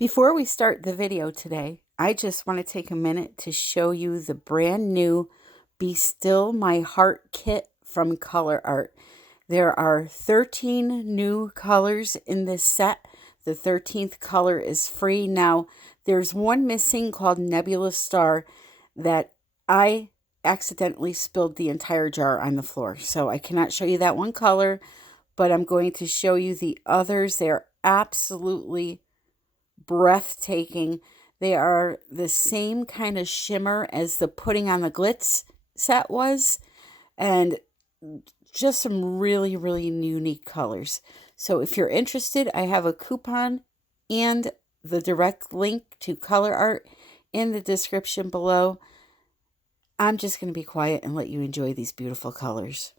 Before we start the video today, I just want to take a minute to show you the brand new Be Still My Heart kit from COLOURARTE. There are 13 new colors in this set. The 13th color is free. Now, there's one missing called Nebula Star that I accidentally spilled the entire jar on the floor. So I cannot show you that one color, but I'm going to show you the others. They're absolutely breathtaking. They are the same kind of shimmer as the Putting on the Glitz set was, and just some really, really unique colors. So if you're interested, I have a coupon and the direct link to COLOURARTE in the description below. I'm just going to be quiet and let you enjoy these beautiful colors.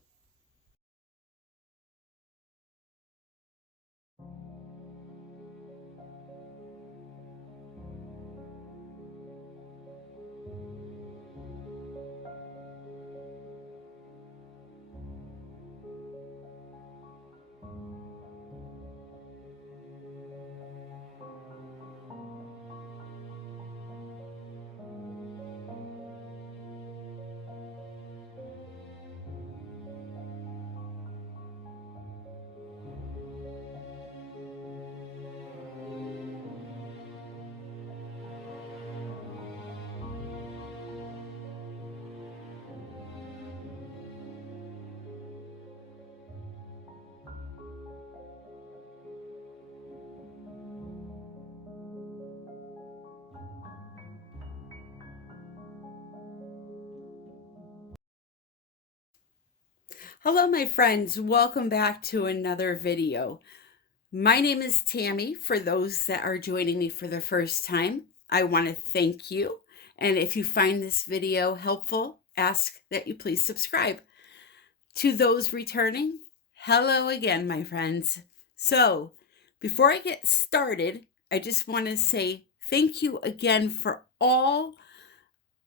Hello, my friends. Welcome back to another video. My name is Tammy. For those that are joining me for the first time, I want to thank you. And if you find this video helpful, ask that you please subscribe. To those returning, hello again, my friends. So before I get started, I just want to say thank you again for all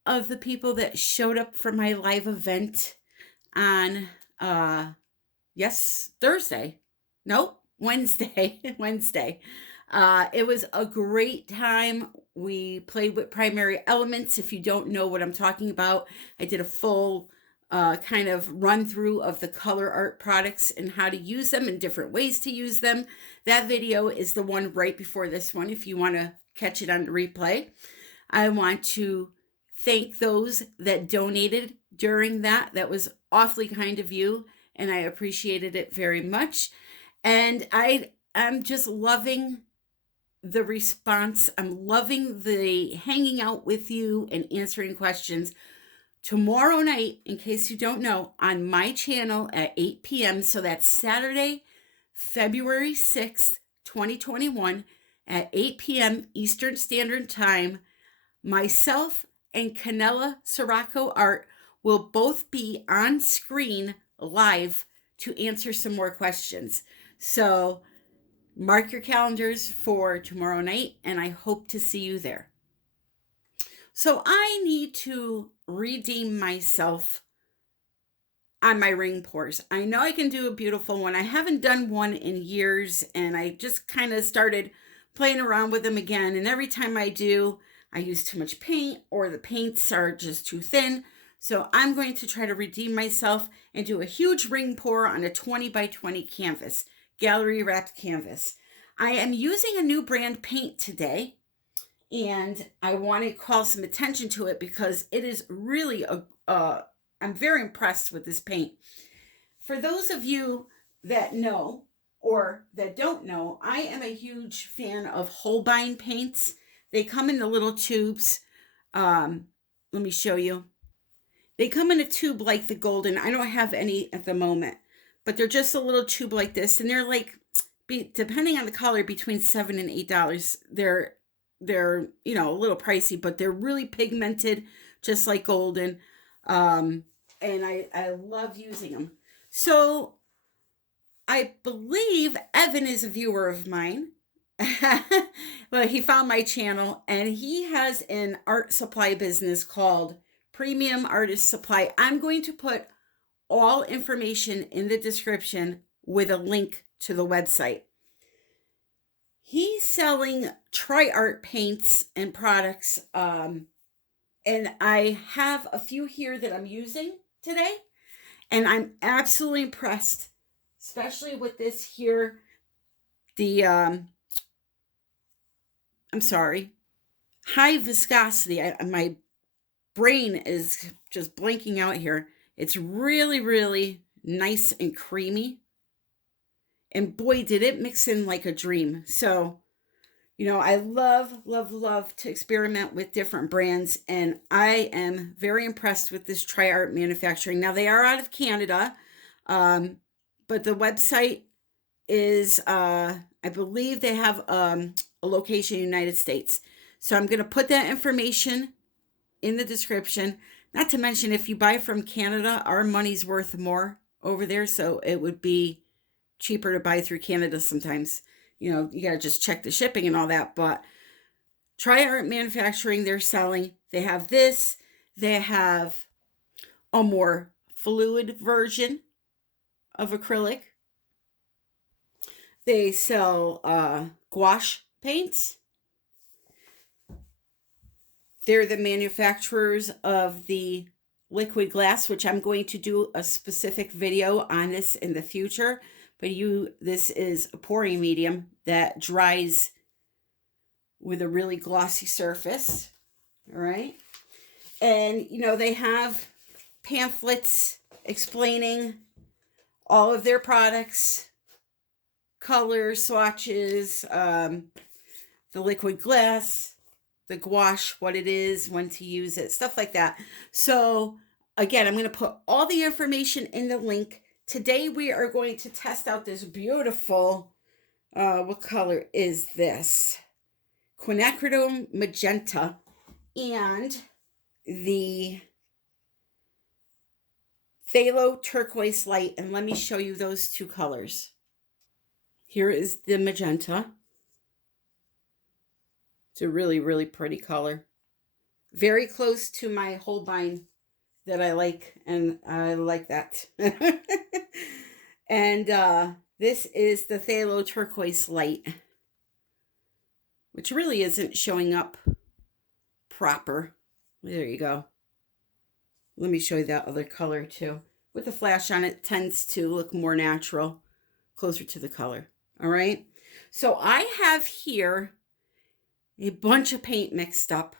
of the people that showed up for my live event on Thursday. Nope, Wednesday. Wednesday. It was a great time. We played with primary elements. If you don't know what I'm talking about, I did a full kind of run through of the COLOURARTE products and how to use them and different ways to use them. That video is the one right before this one if you want to catch it on the replay. I want to thank those that donated during that. That was awfully kind of you, and I appreciated it very much. And I'm just loving the response. I'm loving the hanging out with you and answering questions. Tomorrow night, in case you don't know, on my channel at 8 p.m., so that's Saturday, February 6th, 2021, at 8 p.m. Eastern Standard Time, myself and Canella Sirocco Art will both be on screen live to answer some more questions. So mark your calendars for tomorrow night, and I hope to see you there. So I need to redeem myself on my ring pours. I know I can do a beautiful one. I haven't done one in years, and I just kind of started playing around with them again. And every time I do, I use too much paint or the paints are just too thin. So I'm going to try to redeem myself and do a huge ring pour on a 20 by 20 canvas, gallery wrapped canvas. I am using a new brand paint today, and I want to call some attention to it because it is really I'm very impressed with this paint. For those of you that know or that don't know, I am a huge fan of Holbein paints. They come in the little tubes. Let me show you. They come in a tube like the golden. I don't have any at the moment, but they're just a little tube like this, and they're like, depending on the color, between $7 and $8. They're a little pricey, but they're really pigmented, just like golden. And I love using them. So I believe Evan is a viewer of mine. Well, he found my channel, and he has an art supply business called Premium Artist Supply. I'm going to put all information in the description with a link to the website. He's selling Tri-Art paints and products. And I have a few here that I'm using today. And I'm absolutely impressed, especially with this here. The, I'm sorry, high viscosity. My brain is just blanking out here. It's really, really nice and creamy. And boy, did it mix in like a dream. So, I love, love, love to experiment with different brands. And I am very impressed with this Tri-Art manufacturing. Now, they are out of Canada, but the website is, I believe they have a location in the United States. So I'm going to put that information in the description. Not to mention, if you buy from Canada, our money's worth more over there. So it would be cheaper to buy through Canada sometimes. You got to just check the shipping and all that. But Tri-Art Manufacturing, they're selling. They have this. They have a more fluid version of acrylic. They sell gouache paints. They're the manufacturers of the liquid glass, which I'm going to do a specific video on this in the future. But this is a pouring medium that dries with a really glossy surface. All right. And, they have pamphlets explaining all of their products, colors, swatches, the liquid glass, the gouache, what it is, when to use it, stuff like that. So again, I'm going to put all the information in the link. Today we are going to test out this beautiful, what color is this? Quinacridone Magenta and the Phthalo Turquoise Light. And let me show you those two colors. Here is the magenta. It's a really, really pretty color. Very close to my Holbein that I like, and I like that. And this is the Phthalo Turquoise Light, which really isn't showing up proper. There you go. Let me show you that other color too. With the flash on, it tends to look more natural, closer to the color. All right. So I have here a bunch of paint mixed up.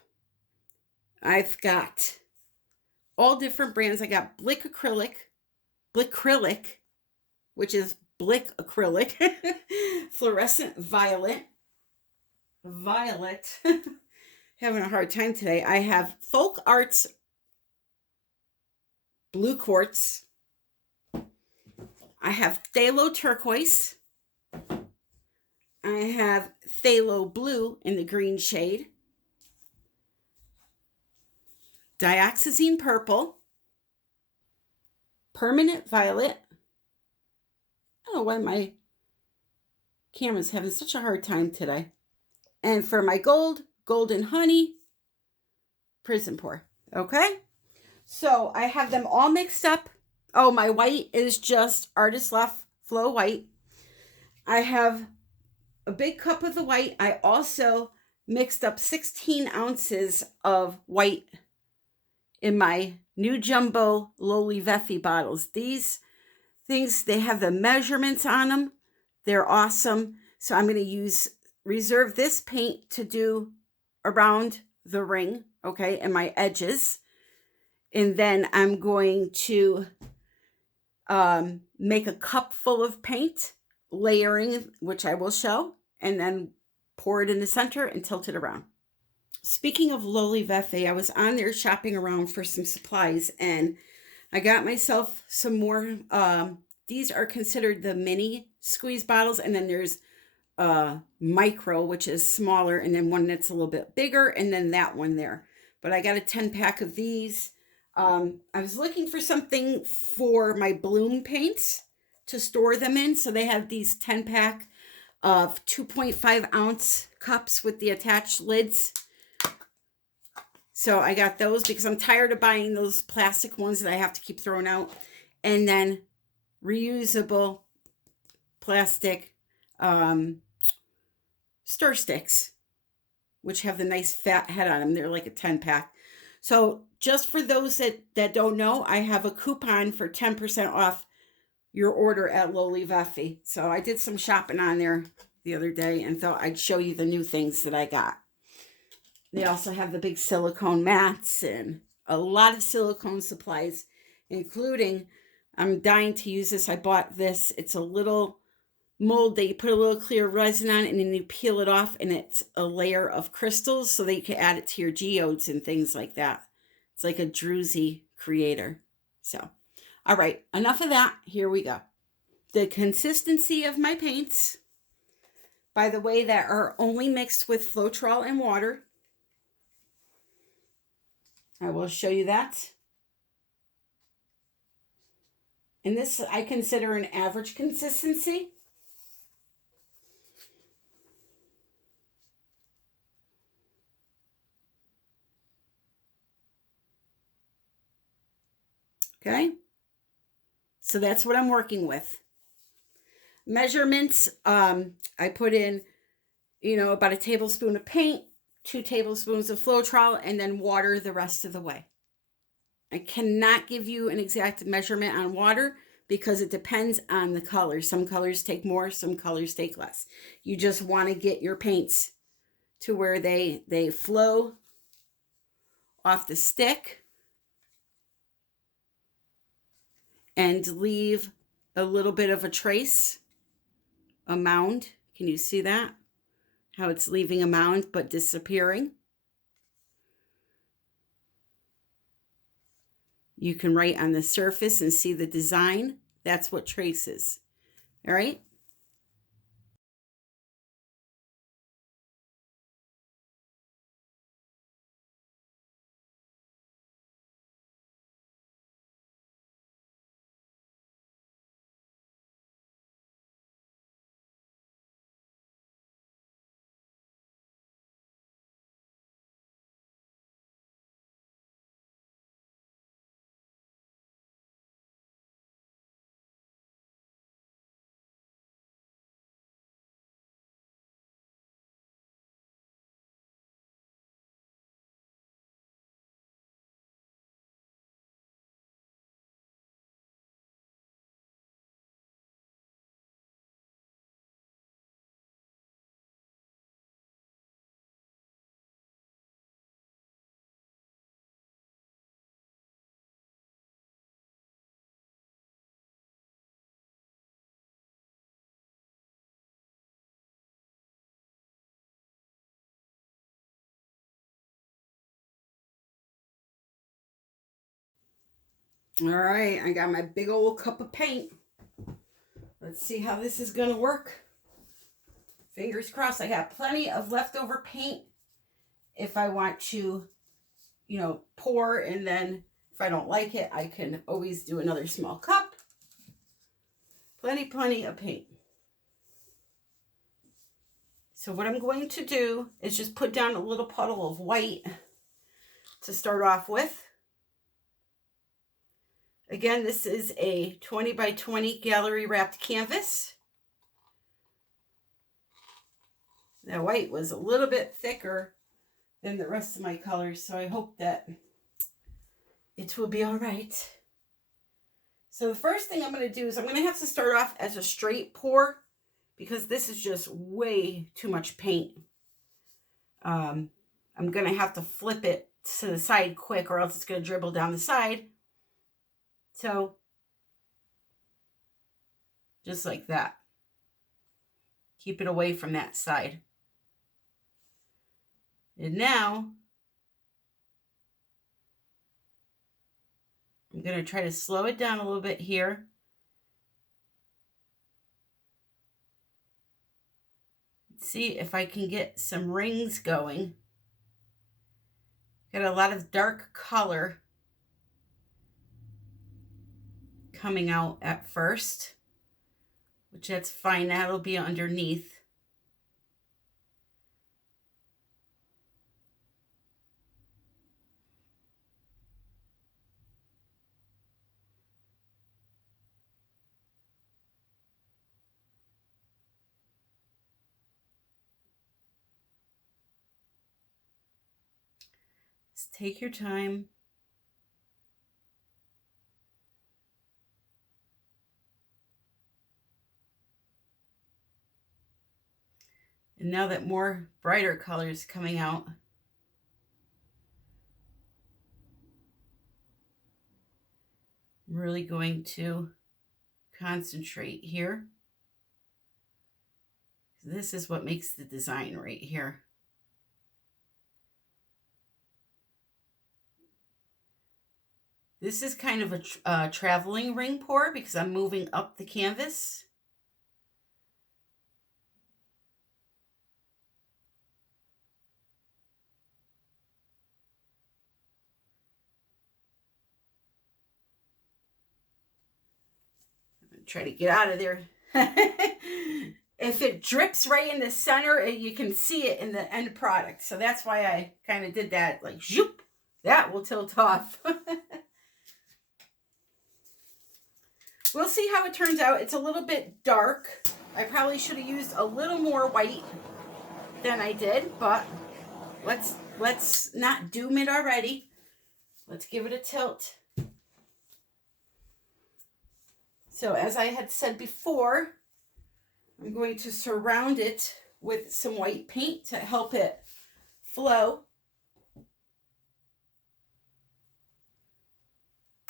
I've got all different brands. I got Blick Acrylic, which is Blick Acrylic, Fluorescent Violet, having a hard time today. I have Folk Arts Blue Quartz. I have Phthalo Turquoise. I have Phthalo Blue in the green shade. Dioxazine Purple. Permanent Violet. I don't know why my camera's having such a hard time today. And for my gold, Golden Honey, Prison Pour. Okay? So I have them all mixed up. Oh, my white is just Artist Left Flow White. I have a big cup of the white. I also mixed up 16 ounces of white in my new jumbo LOLIVEFE bottles. These things, they have the measurements on them. They're awesome. So I'm going to reserve this paint to do around the ring, okay, and my edges. And then I'm going to make a cup full of paint, layering, which I will show, and then pour it in the center and tilt it around. Speaking of LOLIVEFE, I was on there shopping around for some supplies, and I got myself some more. These are considered the mini squeeze bottles, and then there's micro, which is smaller, and then one that's a little bit bigger, and then that one there. But I got a 10-pack of these. I was looking for something for my bloom paints to store them in. So they have these 10-pack of 2.5-ounce cups with the attached lids. So I got those because I'm tired of buying those plastic ones that I have to keep throwing out. And then reusable plastic stir sticks, which have the nice fat head on them. They're like a 10-pack. So just for those that don't know, I have a coupon for 10% off your order at LOLIVEFE. So I did some shopping on there the other day and thought I'd show you the new things that I got. They also have the big silicone mats and a lot of silicone supplies, including, I'm dying to use this. I bought this. It's a little mold that you put a little clear resin on and then you peel it off, and it's a layer of crystals so that you can add it to your geodes and things like that. It's like a druzy creator. So, all right, enough of that. Here we go. The consistency of my paints, by the way, that are only mixed with floetrol and water. I will show you that. And this I consider an average consistency. Okay. So that's what I'm working with. Measurements, I put in, about a tablespoon of paint, 2 tablespoons of floetrol, and then water the rest of the way. I cannot give you an exact measurement on water because it depends on the color. Some colors take more, some colors take less. You just want to get your paints to where they flow off the stick and leave a little bit of a trace, a mound. Can you see that? How it's leaving a mound but disappearing. You can write on the surface and see the design. That's what traces. All right. All right, I got my big old cup of paint. Let's see how this is going to work. Fingers crossed. I got plenty of leftover paint if I want to, pour, and then if I don't like it, I can always do another small cup. Plenty of paint. So what I'm going to do is just put down a little puddle of white to start off with. Again, this is a 20 by 20 gallery wrapped canvas. The white was a little bit thicker than the rest of my colors, so I hope that it will be all right. So the first thing I'm going to do is I'm going to have to start off as a straight pour because this is just way too much paint. I'm going to have to flip it to the side quick or else it's going to dribble down the side. So just like that. Keep it away from that side. And now I'm going to try to slow it down a little bit here. See if I can get some rings going. Got a lot of dark color coming out at first, which that's fine. That'll be underneath. Just take your time. And now that more brighter colors coming out, I'm really going to concentrate here. This is what makes the design right here. This is kind of a traveling ring pour because I'm moving up the canvas. Try to get out of there. If it drips right in the center, you can see it in the end product. So that's why I kind of did that, like, zoop, that will tilt off. We'll see how it turns out. It's a little bit dark. I probably should have used a little more white than I did, but let's not doom it already. Let's give it a tilt. So as I had said before, I'm going to surround it with some white paint to help it flow.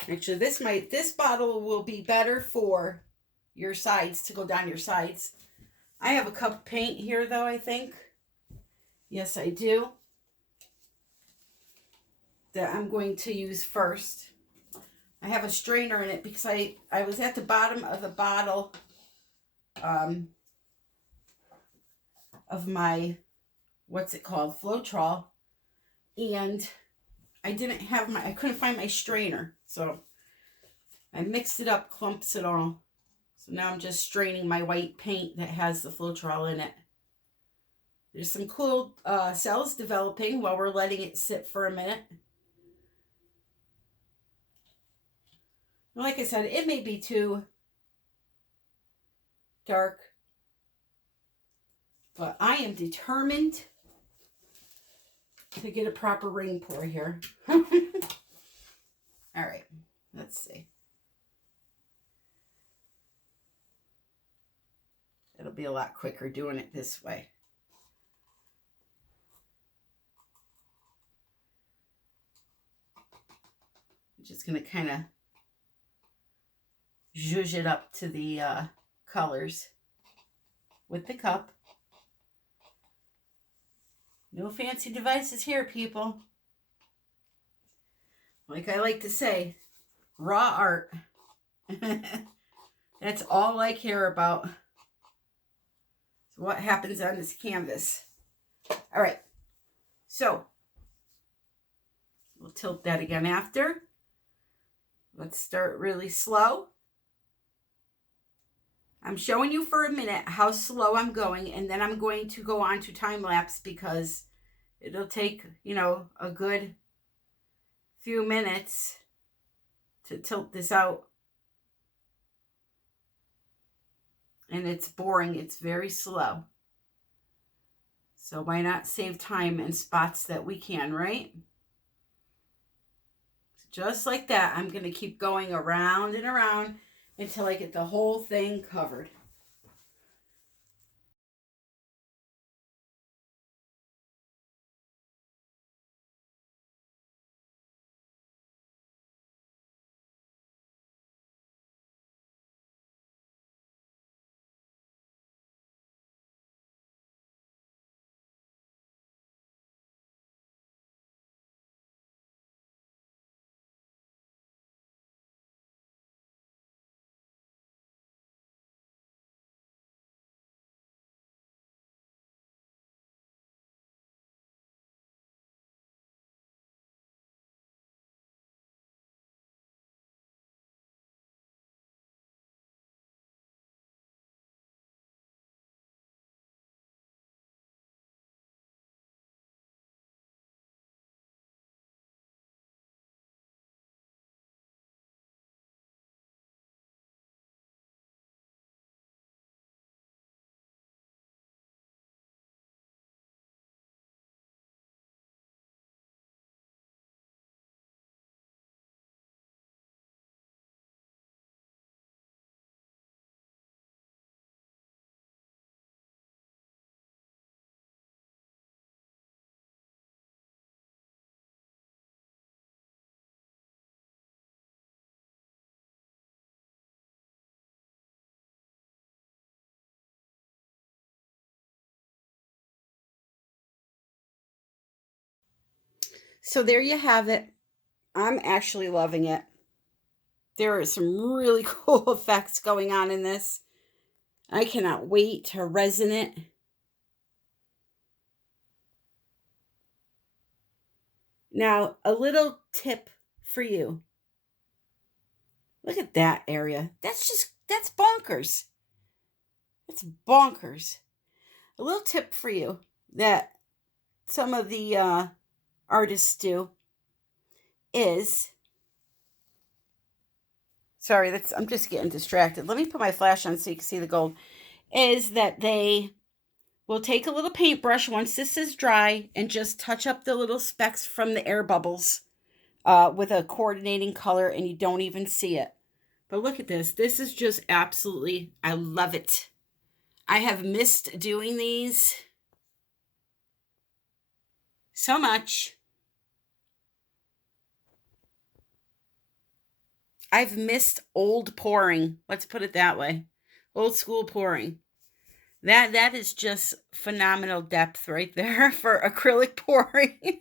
Actually, this bottle will be better for your sides, to go down your sides. I have a cup of paint here though, I think. Yes, I do. That I'm going to use first. I have a strainer in it because I was at the bottom of the bottle of my, what's it called, floetrol, and I couldn't find my strainer, so I mixed it up, clumps it all. So now I'm just straining my white paint that has the floetrol in it. There's some cool cells developing while we're letting it sit for a minute. Like I said, it may be too dark, but I am determined to get a proper ring pour here. All right, let's see. It'll be a lot quicker doing it this way. I'm just going to kind of zhuzh it up to the colors with the cup. No fancy devices here, people. Like I like to say, raw art. That's all I care about. So what happens on this canvas. All right. So we'll tilt that again after. Let's start really slow. I'm showing you for a minute how slow I'm going, and then I'm going to go on to time lapse because it'll take, you know, a good few minutes to tilt this out. And it's boring. It's very slow. So why not save time in spots that we can, right? Just like that, I'm going to keep going around and around until I get the whole thing covered. So there you have it. I'm actually loving it. There are some really cool effects going on in this. I cannot wait to resin it. Now, a little tip for you. Look at that area. That's bonkers. That's bonkers. A little tip for you that some of the artists do is, sorry, I'm just getting distracted. Let me put my flash on so you can see the gold. Is that they will take a little paintbrush once this is dry and just touch up the little specks from the air bubbles with a coordinating color, and you don't even see it. But look at this. This is just absolutely, I love it. I have missed doing these so much. I've missed old pouring. Let's put it that way. Old school pouring. That is just phenomenal depth right there for acrylic pouring.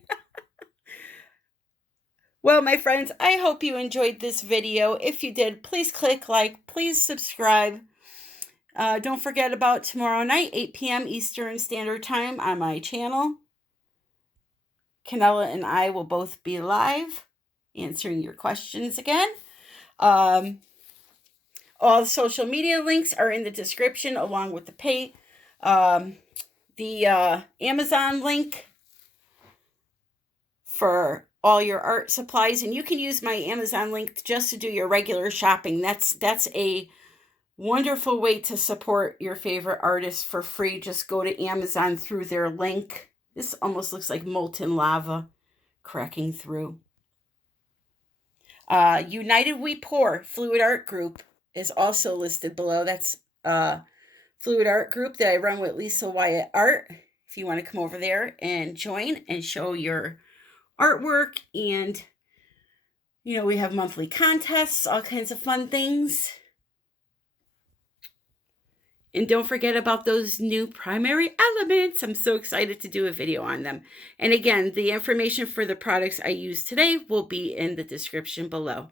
Well, my friends, I hope you enjoyed this video. If you did, please click like, please subscribe. Don't forget about tomorrow night, 8 p.m. Eastern Standard Time on my channel. Canella and I will both be live answering your questions again. All the social media links are in the description along with the paint. The Amazon link for all your art supplies, and you can use my Amazon link just to do your regular shopping. That's a wonderful way to support your favorite artists for free. Just go to Amazon through their link. This almost looks like molten lava cracking through. United We Pour Fluid Art Group is also listed below. That's Fluid Art Group that I run with Lisa Wyatt Art. If you want to come over there and join and show your artwork, and we have monthly contests, all kinds of fun things. And don't forget about those new primary elements. I'm so excited to do a video on them. And again, the information for the products I use today will be in the description below.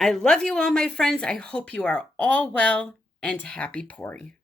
I love you all, my friends. I hope you are all well and happy pouring.